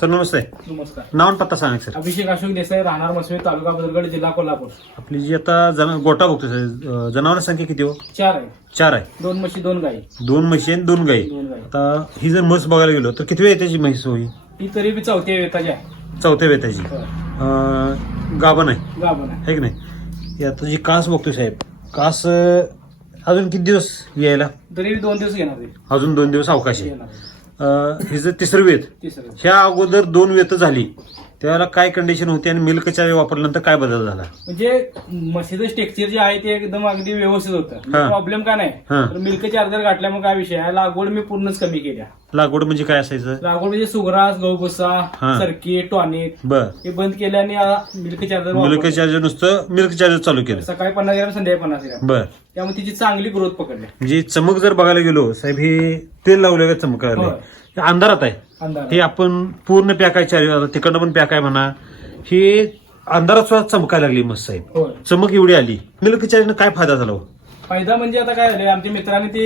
Sir नमस्ते. नमस्कार. नाव आणि पत्ता सांगा सर. अभिषेक अशोक देसाई राहणार मसवे तालुका बदलगड जिल्हा कोल्हापूर. आपली जी आता जन गोटा बघतो सर. जनावर संख्या किती हो? चार आहे. चार आहे. दोन म्हशी दोन गाई. दोन म्हशी आणि दोन गाई. दोन गाई. आता ही जर म्हस बघायला गेलो तर किती वेळ त्याची म्हैस होई? ती तरी बी चौथ्या वेताची आहे चौथ्या वेळ त्याची होय. गाभण आहे. गाभण आहे. है की नाही? ही आता जी कास बघतोय साहेब कास अं, अजून किती दिवस यायला? तरी बी दोन दिवस घेणार. अजून दोन दिवस अवकाश आहे. घेणार ही जर तिसरं वेत तिसरं. ह्या अगोदर दोन वेत झाली. त्यावेळेला काय कंडिशन होती आणि मिल्कच्या वापरल्यानंतर काय बदल झाला? म्हणजे म्हशीचं स्ट्रक्चर जे आहे ते एकदम अगदी व्यवस्थित होतं. प्रॉब्लेम काय नाही? हा. तर मिल्क चार्जर गाठल्यामुळे काय विषय? आहे लागवड मी पूर्णच कमी केल्या. लागवड म्हणजे काय असायचं? लागवड म्हणजे सुग्रास गहूभुसा हा. सरकी टॉनिक बर. हे बंद केल्याने मिल्क चार्जर मिल्क चार्जर नुसतं मिल्क चार्जर चालू केलं. सकाळी पन्नास ग्रॅम संध्याकाळी पन्नास ग्रॅम. बर. त्यामुळे तिची चांगली ग्रोथ पकडली. म्हणजे चमक जर बघायला गेलो साहेब हे तेल लावलं का चमकायला. हे अंधारात आहे. हे आपण पूर्ण पॅक आहे. चार तिकडनं पण पॅक आहे म्हणा. हे अंधारात सुद्धा चमकायला लागली मस्त साहेब. होय. चमक एवढी आली. मिल्क काय फायदा झाला हो? फायदा म्हणजे आता काय झालंय आमच्या मित्राने ती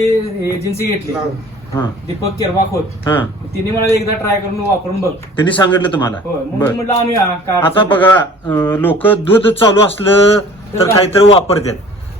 एजन्सी घेतली. हा. दीपक केरवा खोत. हा. तिने मला एकदा ट्राय करून वापरून बघ. त्यांनी सांगितलं तुम्हाला. होय. बर. म्हटलं काय आता बघा लोक दूध चालू असलं तर काहीतरी वापरतात.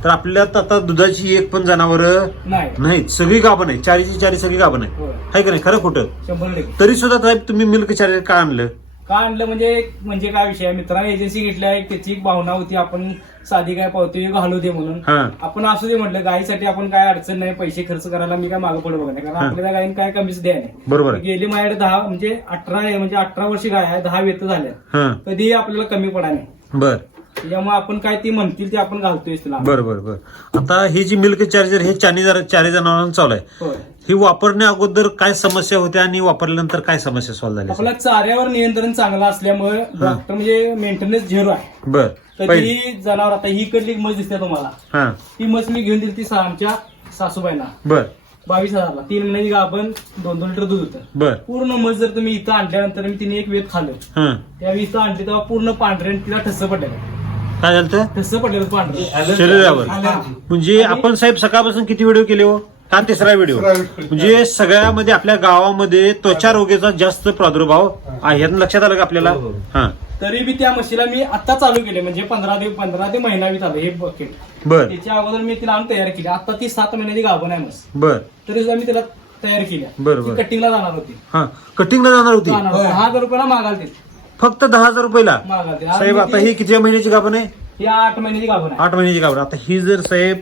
तर आपल्यात आता दुधाची एक पण जनावर नाही. नाहीत. सगळी गाभण आहे चारीची चारी सगळी गाभण आहे होय. हाय का नाही? खरं खोटं. शंभर टक्के. तरी सुद्धा साहेब तुम्ही मिल्क चार्जर का आणलं? का आणलं म्हणजे म्हणजे काय विषय आहे? मित्राने एजन्सी घेतली आहे. त्याची एक भावना होती. आपण साधी काय पावती घालू दे म्हणून. हा. आपण असू दे म्हटलं गायीसाठी आपण काय अडचण नाही. पैसे खर्च करायला मी काय मागं पुढे बघणार कारण हा. आपल्याला गायीन काय कमीच द्या नाही. बरोबर आहे. गेली माझ्याकडे दहा म्हणजे अठरा म्हणजे अठरा वर्षी गाय आहे. दहा वेत झाल्या. हा. कधीही आपल्याला कमी पडा नाही. बर. त्याच्यामुळे आपण काय ती म्हणतील ते आपण घालतोय तिला. बर बर बर. आता हे जी मिल्क चार्जर हे चारी जरा चारी जनावरांना चालू आहे. होय. ही वापरण्या अगोदर काय समस्या होत्या आणि वापरल्यानंतर काय समस्या सॉल्व्ह झाल्या आपला चाऱ्यावर नियंत्रण चांगलं असल्यामुळे डॉक्टर म्हणजे मेंटेनन्स झिरो आहे. बर. पहिली. कधीही जनावर आता ही कडली मस दिसते तुम्हाला. हा. ती मस मी घेऊन दिली ती सा- आमच्या सासूबाईंना. बर. बावीस हजारला. तीन महिन्याची गाभण दोन दोन लिटर दूध होतं. बर. पूर्ण मस जर तुम्ही इथं आणल्यानंतर मी तिने एक वेध खाल्लं. हा. त्यावेळी इथं आणली तेव्हा पूर्ण पांढरे आणि तिला ठस पडलेलं. काय झालं ते? ठस पडलेलं पांढरे? शरीरावर. म्हणजे आपण साहेब सकाळपासून किती व्हिडिओ केले हो? हा तिसरा व्हिडिओ म्हणजे सगळ्यामध्ये आपल्या गावामध्ये त्वचा रोगाचा जास्त प्रादुर्भाव आहे. यातून लक्षात आलं का आपल्याला? हा तरी बी त्या म्हशीला मी आता चालू केले. म्हणजे पंधरा ते पंधरा ते महिना बी चालू हे बकेट बर. त्याच्या अगोदर मी तिला आणून तयार केली. आता ती सात महिन्याची गाभण आहे मस बर. तरी सुद्धा मी तिला तयार केल्या. बरं, कटिंगला जाणार होती. हा. कटिंगला जाणार होती? जाणार होती. दहा हजार रुपयाला मागाल ते. फक्त दहा हजार रुपयाला. ते साहेब मी आता ही किती महिन्याची गाभण आहे ही आठ महिन्याची गाभण आहे आठ महिन्याची गाभण आता ही जर साहेब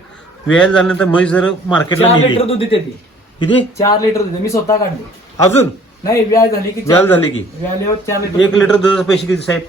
वेळ झाल्यानंतर म्हैस जर मार्केटला चार नेली. लिटर दूध देते ती. किती? चार लिटर देते. मी स्वतः काढली. अजून? नाही व्याज झाली की व्याज झाली की? व्याल्यावर चार लिटर एक लिटर दुधाचे पैसे किती साहेब?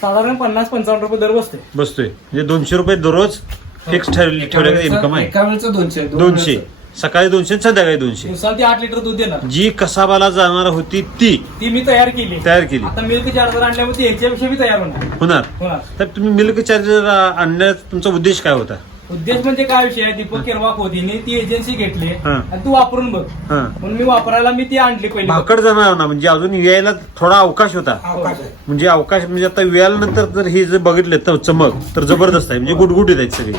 साधारण पन्नास पंचावन्न रुपये दर बसते बसतोय. म्हणजे दोनशे रुपये दररोज फिक्स ठेवल्या इन्कम आहे. एका वेळचं दोनशे दोन दोनशे. वेळचं. सकाळी दोनशे आणि संध्याकाळी दोनशे. दिवसाला ती आठ लिटर दूध देणार. जी कसाबाला जाणार होती ती. ती मी तयार केली. तयार केली. आता मिल्क चार्जर आणल्यामुळे ती ह्याच्यापेक्षा बी तयार होणार. होणार. होणार. तर तुम्ही मिल्क चार्जर आणण्याचा तुमचा उद्देश काय होता? उद्देश म्हणजे काय विषय आहे? दीपक केरवा खोदीने ती एजन्सी घेतली हा. आणि तू वापरून बघ. हा. म्हणून मी वापरायला मी ती आणली पहिली भाकड जाणार ना म्हणजे अजून यायला थोडा अवकाश होता. अवकाश आहे. म्हणजे अवकाश म्हणजे आता वेळानंतर जर हे जर बघितले तर चमक तर जबरदस्त आहे. म्हणजे गुडगुडीत आहेत सगळे.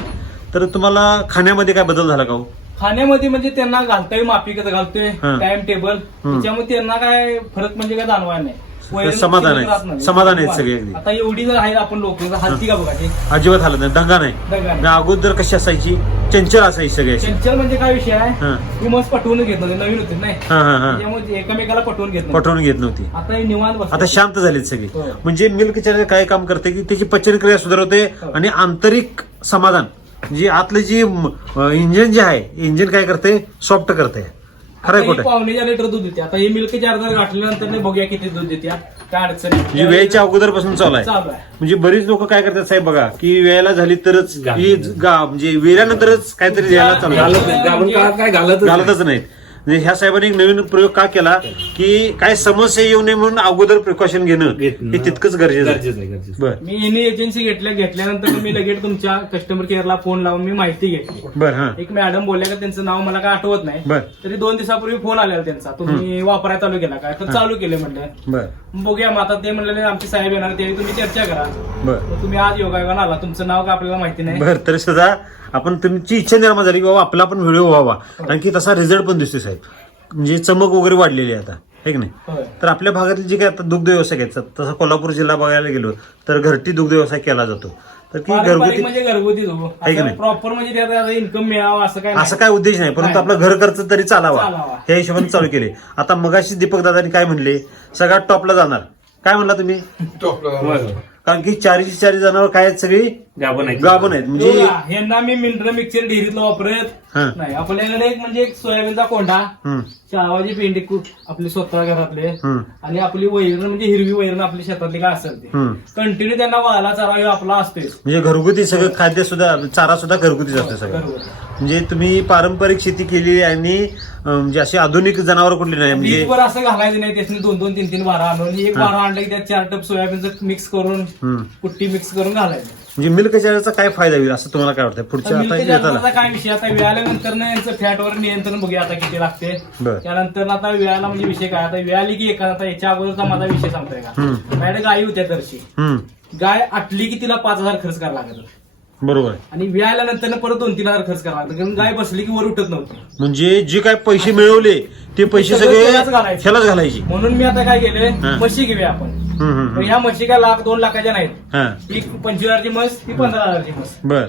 तर तुम्हाला खाण्यामध्ये काय बदल झाला का हो? खाण्यामध्ये म्हणजे त्यांना घालतोय माफी कसं घालतोय हा. टाइम टेबल त्याच्यामुळे त्यांना काय फरक म्हणजे काय जाणवा नाही. वैरण समाधान आहे. राहत नाही. समाधान आहेत सगळे अगदी. आता एवढी जर आहे आपण लोक हलती का बघा ते अजिबात हालत नाही. दंगा नाही. दगा. अगोदर कशी असायची? चंचल असायची सगळी अशी. चंचल म्हणजे काय विषय आहे? हा. मी मस्त पटवून घेत नव्हते नवीन होते नाही? हा हा हा. एकमेकाला पटवून घेत नव्हते. पटवून घेत नव्हती. आता हे निवांत आता शांत झालीत सगळी. हो. म्हणजे मिल्क चार्जर काय काम करते की त्याची पचनक्रिया सुधारवते हो. आणि आंतरिक समाधान. जे आतलं जे इंजिन जे आहे इंजिन काय करते? सॉफ्ट करते. खरंय खोटं पावणे चार लिटर दूध देते. आता हे मिल्क चार्जर गाठल्यानंतर बघूया किती दूध देते. काय अडचण नाही. म्हणजे वेळेच्या अगोदरपासून चालू आहे. चालू आहे. म्हणजे बरीच लोक काय करतात साहेब बघा की वेळेला झाली तरच ही गा- म्हणजे वेळानंतरच काहीतरी द्यायला चालू घालत झालं. नाही. गाभण काळात काय घालत घालतच नाहीत. म्हणजे ह्या साहेबांनी एक नवीन प्रयोग का केला की काय समस्या येऊ नये म्हणून अगोदर प्रिकॉशन घेणं. हे तितकंच गरजेचं आहे. गरजेचं आहे गरजेचं बर. मी एनी एजन्सी घेतल्या घेतल्यानंतर मी लगेच तुमच्या कस्टमर केअरला फोन लावून मी माहिती घेतली. बर हा. एक मॅडम बोलल्या का त्यांचं नाव मला काय आठवत नाही. बर. तरी दोन दिवसापूर्वी फोन आलेला त्यांचा. तुम्ही वापरायला चालू केला काय तर चालू केले म्हणलं. बर. बघूया मग आता ते म्हणलेले आमचे साहेब येणार त्यावेळी तुम्ही चर्चा करा. बर. मग तुम्ही आज योगायोगानं आला. तुमचं नाव का आपल्याला माहिती नाही? बर तरी सुद्धा आपण तुमची इच्छा निर्माण झाली की बाबा आपला पण व्हिडिओ व्हावा. कारण की तसा रिझल्ट पण दिसतोय साहेब. म्हणजे चमक वगैरे वाढलेली आहे आता. आहे की नाही? तर आपल्या भागातील जे काही आता दुग्ध व्यवसाय आहेत तसं कोल्हापूर जिल्हा बघायला गेलो तर घरटी दुग्ध व्यवसाय केला जातो. तर की घरगुती म्हणजे घरगुती आहे की नाही? प्रॉपर म्हणजे इन्कम मिळावं असं काय असं काय उद्देश नाही परंतु. आपला घर खर्च तरी चालावा. चालावा. या हिशोबाने चालू केले. आता मगाशी दीपक दादानी काय म्हणले? सगळ्यात टॉपला जाणार. काय म्हणला तुम्ही? कारण की चारीची चारी जनावर काय आहेत सगळी? गाभण आहे गाभण आहेत. म्हणजे. ह्यांना मी मिनरल मिक्सर डेअरीतलं वापरत. हा. नाही आपल्याकडे एक म्हणजे एक सोयाबीनचा कोंडा हम्म, चावाची पेंडी कूट आपले स्वतः घरातले हम्म, आणि आपली वैरण म्हणजे हिरवी वैरण आपली शेतातली काय असेल ते. हम्म. कंटिन्यू त्यांना वाला चारा आपला असतोच म्हणजे घरगुती सगळं खाद्य सुद्धा चारा सुद्धा घरगुतीच असतं सगळं. बरोबर म्हणजे तुम्ही पारंपरिक शेती केली आणि अं, म्हणजे अशी आधुनिक जनावर कुठली नाही म्हणजे वीकभर असं घालायचं नाही त्याने दोन दोन तीन तीन बारा आणून एक बारा आणलं की त्यात चार टप सोयाबीनचं मिक्स करून हम्म. कुट्टी मिक्स करून घालायचं. म्हणजे मिल्क चार्जरचा काय फायदा होईल? असं तुम्हाला काय वाटतं पुढच्या आता काय विषय? आता वेळाल्यानंतर ना यांचं फॅटवर नियंत्रण बघूया आता किती लागते. बर. त्यानंतर आता वेळाला म्हणजे विषय काय? आता वेळाली की एखादा आता याच्या अगोदरचा माझा विषय सांगतोय का? हम्म. माझ्याकडे गायी होत्या दर्शी. हम्म. गाय आटली की तिला पाच हजार खर्च करायला लागत होता. बरोबर. आहे आणि वेळाल्यानंतर परत दोन तीन हजार खर्च लागला कारण गाय बसली की वर उठत नव्हती. म्हणजे जे काय पैसे मिळवले ते पैसे सगळं त्यालाच घालायचे. ह्यालाच घालायचे. म्हणून मी आता काय केलंय. म्हशी घेऊया आपण. हम्म, हम्म, पण हम्म. ह्या म्हशी काय लाख दोन लाखाच्या नाहीत. हा. ही पंचवीस हजारची म्हस ही पंधरा हजारची म्हस. बर.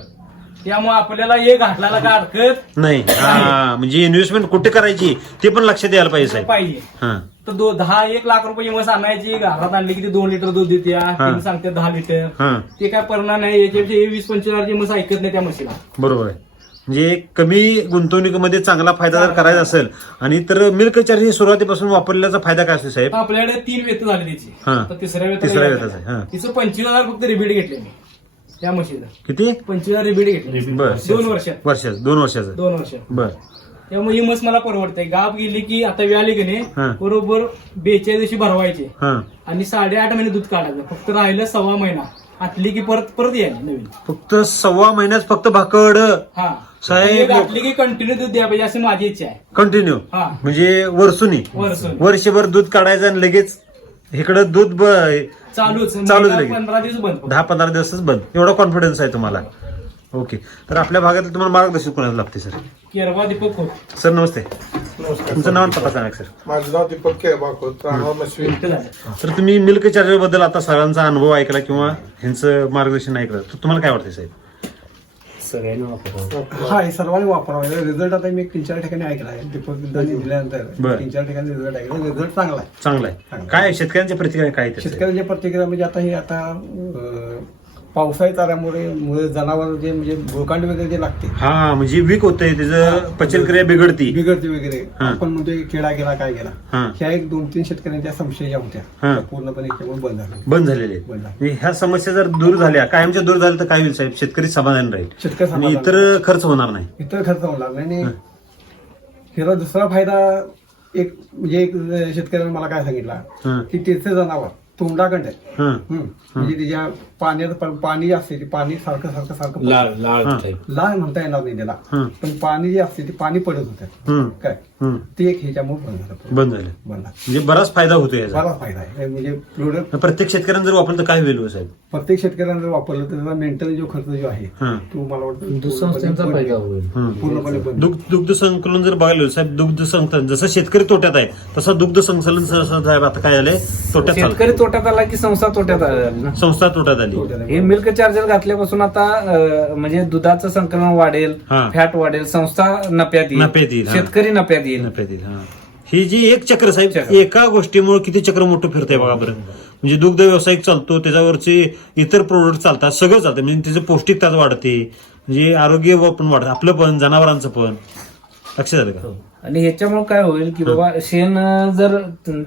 त्यामुळे आपल्याला एक घाटलाला काय अडकत नाही. हा म्हणजे इन्व्हेस्टमेंट कुठे करायची ते पण लक्षात यायला पाहिजे साहेब. पाहिजे. हा. तर दो दहा एक लाख रुपये म्हस आणायची घरात आणली की ती दोन लिटर दूध देते तिने सांगते दहा लिटर हा. ते काय परिणाम नाही याच्यापेक्षा हे वीस पंचवीस हजारची म्हस ऐकत नाही त्या म्हशीला. बरोबर आहे. म्हणजे कमी गुंतवणुकीमध्ये चांगला फायदा जर करायचा असेल आणि तर मिल्क चार्ज ही सुरुवातीपासून वापरल्याचा फायदा काय असतो साहेब? आपल्याकडे तीन वेत झाले त्याची. हा. तर तिसऱ्या वेत तिसऱ्या वेताचं आहे, हा. तिचं पंचवीस हजार फक्त रिबीट घेतले मी. त्या म्हशीचं किती? पंचवीस रिबीट घेतले. बर. दोन वर्षात. वर्षाचं दोन वर्षाचं. दोन वर्ष बर. त्यामुळे ही मस मला परवडते गाप गेली की आता वेळ आली की हा. नाही बरोबर बेचाळीस दिवशी भरवायचे. हा. आणि साडेआठ महिने दूध काढायचं. फक्त राहिलं सव्वा महिना. आटली की परत परत यायची नवीन. फक्त सव्वा महिन्यात फक्त भाकड. हा. साहेब, एक आटली की कंटिन्यू दूध द्या पाहिजे अशी माझी इच्छा आहे. कंटिन्यू हा. म्हणजे वर्षुनी वर्षून वर्षभर दूध काढायचं आणि लगेच इकडं दूध ब- चालूच चालूच महिना लगेच. पंधरा दिवस बंद. दहा पंधरा दिवसच बंद. एवढा कॉन्फिडन्स आहे तुम्हाला. ओके तर आपल्या भागात तुम्हाला मार्गदर्शन कोणाला लागते सर केरवा दीपक खोत. सर नमस्ते. नमस्कार तुमचं नाव आणि पत्ता सांगा सर माझं नाव दीपक केळबाकोत राहणार मश्वी इथं झालं. तर तुम्ही मिल्क चार्जरबद्दल आता सगळ्यांचा अनुभव ऐकला किंवा ह्यांचं मार्गदर्शन ऐकलं तर तुम्हाला काय वाटतं साहेब? सगळ्यांनी वापरावं. हा हे सर्वांनी वापरावा. रिझल्ट आता मी तीन चार ठिकाणी ऐकला आहे दीपक दादांनी बरं. दिल्यानंतर तीन चार ठिकाणी रिझल्ट ऐकला रिझल्ट चांगला आहे चांगलं आहे काय शेतकऱ्यांच्या प्रतिक्रिया काय? शेतकऱ्यांच्या प्रतिक्रिया म्हणजे आता हे आता अं, पावसाळी चाऱ्यामुळे मुळे जनावर जे म्हणजे भोकांड वगैरे जे लागते हा म्हणजे वीक होतंय त्याचं पचनक्रिया बिघडती. बिघडते वगैरे. हा. आपण म्हणतोय किडा गेला काय गेला. हा. ह्या एक दोन तीन शेतकऱ्यांच्या समस्या ज्या होत्या हा. त्या पूर्णपणे बंद झाल्या. बंद झालेले आहेत. बंद झाल्या. म्हणजे ह्या समस्या जर दूर झाल्या कायमच्या दूर झाल्या तर काय होईल साहेब? शेतकरी समाधान राहील. शेतकरी आणि इतर खर्च होणार नाही. इतर खर्च होणार नाही. आणि ह्याचा दुसरा फायदा एक म्हणजे एक शेतकऱ्याने मला काय सांगितला हा. की त्याचं जनावर तोंडाकंड आहे. हा. हम्म. म्हणजे त्याच्या पाण्यात पण जे असते ते पाणी सारखं सारखं सारखं लाळ लाल म्हणता येणार नाही त्याला. पण पाणी जे असते ते पाणी पडत होतं. काय. ते एक ह्याच्यामुळे बंद झालं. बंद झाले. बंद. झालं. म्हणजे बराच फायदा होतो याचा. बराच फायदा आहे. म्हणजे प्रोडक्ट प्रत्येक शेतकऱ्यांनी जर वापरलं तर काय होईल हो साहेब? प्रत्येक शेतकऱ्याने जर वापरलं तर त्याचा मेंटल जो खर्च जो आहे हा तो मला वाटतं दुसंस्थांचा पूर्णपणे फायदा होईल. हम्म. पूर्णपणे बंद. दुग्ध दुग्ध संकलन जर बघायला गेलं, साहेब दुग्ध संकलन जसं शेतकरी तोट्यात आहे तसं दुग्ध संकलन साहेब आता काय झालंय? तोट्यात चाललंय. शेतकरी तोट्यात आला की संस्था तोट्यात आली? ना संस्था तोट्यात आली. तोट्यात हे मिल्क चार्जर घातल्यापासून आता अं, म्हणजे दुधाचं संकलन वाढेल हा. फॅट वाढेल संस्था नफ्यात नफ्यात येईल, येईल हा. शेतकरी नफ्यात येईल नफ्यात हा. ही जी एक चक्र साहेब चक्र. एका गोष्टीमुळे किती चक्र मोठं फिरतंय बघा बरं. म्हणजे दुग्ध व्यवसायिक चालतो त्याच्यावरचे इतर प्रोडक्ट चालतात सगळं चालतं. म्हणजे त्याचं पौष्टिकता वाढते. म्हणजे आरोग्य पण वाढतं. आपलं पण जनावरांचं पण. लक्षात आलं का? आणि ह्याच्यामुळे काय होईल की बाबा शेण जर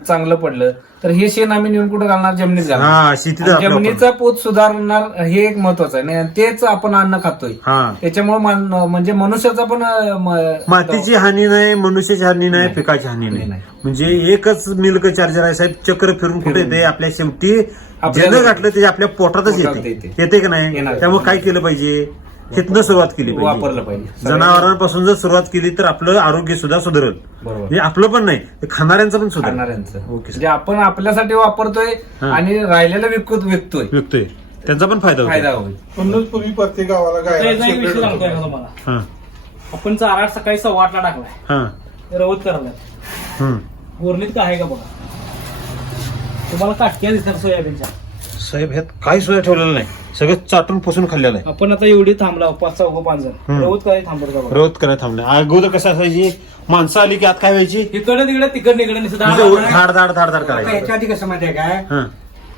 चांगलं पडलं तर हे शेण आम्ही नेऊन कुठं घालणार? जमिनीत घालणार. हा शेतीत आणि आपलं जमिनीचा पोत सुधारणार हे एक महत्वाचं आहे. आणि तेच आपण अन्न खातोय. हा. त्याच्यामुळे म्हणजे मनुष्याचा पण अं, म- मातीची हानी नाही मनुष्याची हानी नाही पिकाची हानी नाही. नाही. म्हणजे एकच मिल्क चार्जर आहे साहेब चक्र फिरून कुठे येते? आपल्या शेवटी ज्यानं घातलं ते आपल्या पोटातच पोटात येते. येते. येते की नाही? येणार. त्यामुळे काय केलं पाहिजे? तिथनं सुरुवात केली पाहिजे. वापरलं पाहिजे. जनावरांपासून जर सुरुवात केली तर आपलं आरोग्य सुद्धा सुधारेल. बरोबर. म्हणजे आपलं पण नाही ते खाणाऱ्यांचं पण सुधारेल. खाणाऱ्यांचं. ओके. म्हणजे आपण आपल्यासाठी वापरतोय. आणि राहिलेलं विकत विकतोय. विकतोय. त्यांचा पण फायदा होईल. म्हणूनच पूर्वी प्रत्येक गावाला का हा आपण चारा सकाळी सव्वा आठला टाकलाय. हा. रवत करायला. हम्म. बोरलीत काय आहे का बघा? तुम्हाला काटक्या दिसतात सोयाबीनच्या. साहेब ह्यात काही सुद्धा ठेवलेलं नाही? सगळं चाटून पुसून खाल्लेलं आहे आपण आता एवढी थांबला पाच चौघ पाच जण हम्म. रवत काय थांबत रोज करायला थांबले. अगोदर कसं असायची? माणसं आली की आत काय व्हायची? इकडे तिकडे तिकडे इकडे निसत धाड धाड धाड धाड आता करायची. याच्या आधी कसं माहितीये काय? हा.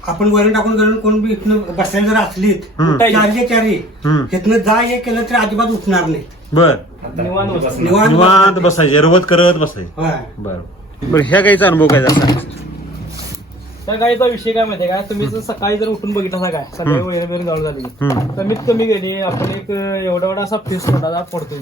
आपण वरण टाकून घालून कोण बी इथनं बसायला जर असलीत हम्म. चारशे चारी हम्म. तिथनं जा ये केलं तर अजिबात उठणार नाही. बर. निवांत बसा. निवांत निवांत बसायचे. रवत करत बसायचे. होय. बर. बर ह्या गाईचा अनुभव काय झाला? तर गायचा विषय काय माहितीये का? तुम्ही जर सकाळी जर उठून बघितला असा काय सकाळी वैर वैर झाली. कमीत कमी गेली आपण एक एवढा एवढा असा फेस फोटाचा पडतो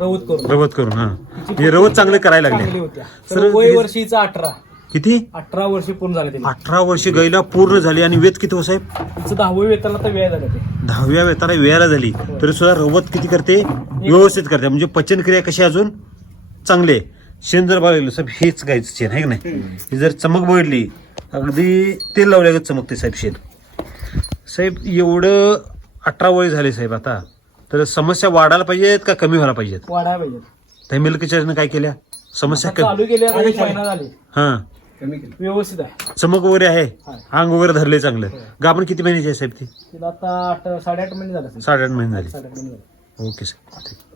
रवत करून. रवत करून हा. म्हणजे रवत चांगले करायला लागले. होत्या. तर वय हे- वर्षीचा अठरा. किती? अठरा वर्षी पूर्ण झाले अठरा वर्ष गाईला पूर्ण झाली आणि वेत किती हो साहेब? तिचं दहावी वेताला तर वेळ झालं. दहाव्या वेताला वेळाला झाली. तरी सुद्धा रवत किती करते? व्यवस्थित करते. म्हणजे पचनक्रिया कशी अजून? चांगली आहे. शेण जर बघितलं साहेब हेच गायचं शेण आहे की नाही? ही जर चमक बघितली अगदी तेल लावल्यागत चमकते साहेब शेण साहेब एवढं अठरा वय झाले साहेब आता. तर समस्या वाढायला पाहिजेत का कमी व्हायला पाहिजेत? वाढायला पाहिजे त्या मिल्क चार्जने काय केल्या? समस्या कमी चालू केली आता एक महिना झाली हा. कमी केलं व्यवस्थित आहे. चमक वगैरे आहे? हा. अंग वगैरे धरले चांगलं. गाभण किती महिन्याची आहे साहेब ती? तिला आता आठ साडेआठ महिने झाले असेल. साडेआठ महिने झाली. साडेआठ महिने झाले. ओके साहेब.